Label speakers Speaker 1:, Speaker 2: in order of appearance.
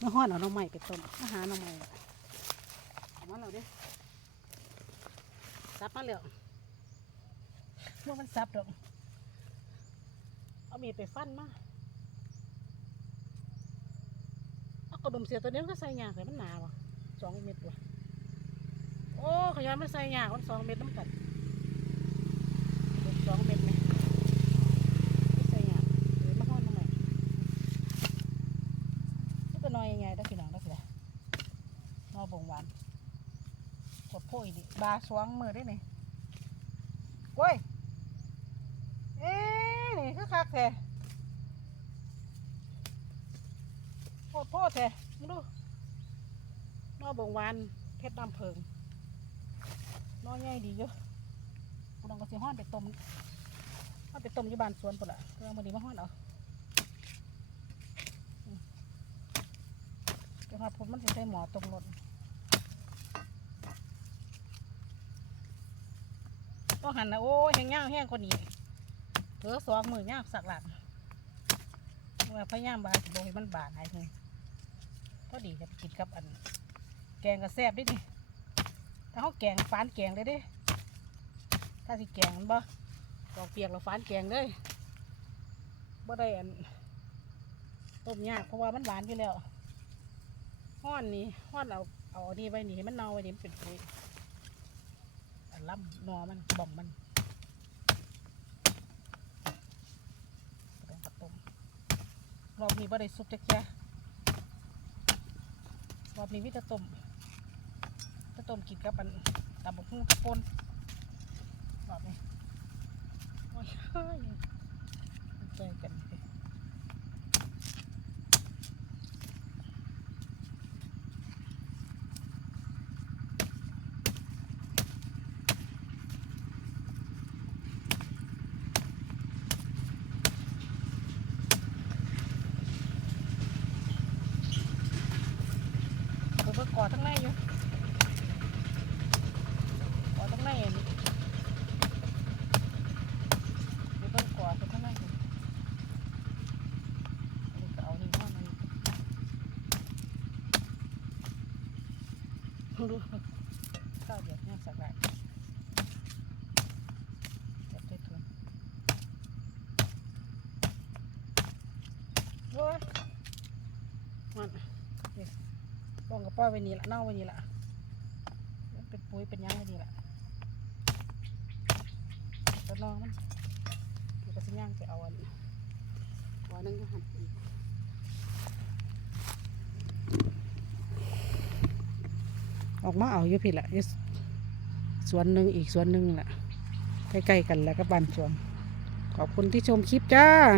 Speaker 1: เมื่อห้อนเอาหน้องใหม่ไปต้มมาหาหน้องใหม่เอามาแล้วเด้ซับมาแล้วว่ามันซับดอกเอามีดไปฟันมาเอากระดมเสียตัวนี้มันก็ใส่ยางใส่มันหนาวะสองเม็ดว่ะโอ้ขยันมันใส่ยางมันสองเม็ดน้ำกัดสองเม็ดไหมไม่ใส่ยางเดี๋ยวมาห้อนหน้องใหม่ นี่ก็น้อยยังได้พี่น้องได้อพี่น้อบงหวานกดโพอีดิบาสวงมือได้นี่โว้ยเอ๊นี่คือคักแท้โพดโพดแท้มึงดูนอบงหวานเพชรดำเพิงนอใหญ่ดีเยอะกูต้องก็สิห้อนไปต้มห้อนไปต้มอยู่บ้านสวนปุ่นละเรื่องมันนี้มาห้อนเอา มาพุดมันจะใส่หมอตรงรถต้องหันนะโอ้ยแห้งย่างแห้งกว่านี้เหลือสองมือย่างสักหลังเมื่อพยายามบาดโดให้มันบาดหายเลยก็ดีจะกินกับอัน แกงกระแซบดิดิถ้าเขาแกงฟานแกงเลยดิถ้าสิแกงมันบ่ตอกเปียกเราฟานแกงเลยบ่ได้อันต้มยากเพราะว่ามันหวานอยู่แล้ว ห้อนนี่ห้อนเอาเอาอันนี้ไว้นี่มันเน่าไว้นี่มันเป็นปุ๋ยล่ำนอมันบ่มมันต้มกระตมรอบนี้บ่ได้ซุปจักแค่รอบนี้วิจะต้มจะต้มกินกับอันตำบักหุ่งกระปนรอบนี้โอ้ยเฮ้ยใจกัน สิเอาไปเบิ่งก่อทั้งในอยู่ก่อทั้งในอันนี้ไปเบิ่งก่อทั้งในอยู่อันนี้ก็เอานี่มามันดูข้าวเดือดเนี่ยสักหน่อยเดี๋ยวได้ทุนโอ้ยมัน บ้องกับป้อยไว้นี่ละเน่าไว้นี่ละมันเป็นปุ๋ยเป็นหยังไว้นี่ละก็นองมันเดี๋ยวก็สิย่างไปเอาอันหัวหนึงก็หั่นอีกออกมาเอาอยู่พี่ละอยู่สวนหนึ่งอีกสวนหนึ่งละใกล้ๆกันแล้วก็บ้านสวน ขอบคุณที่ชมคลิปจ้า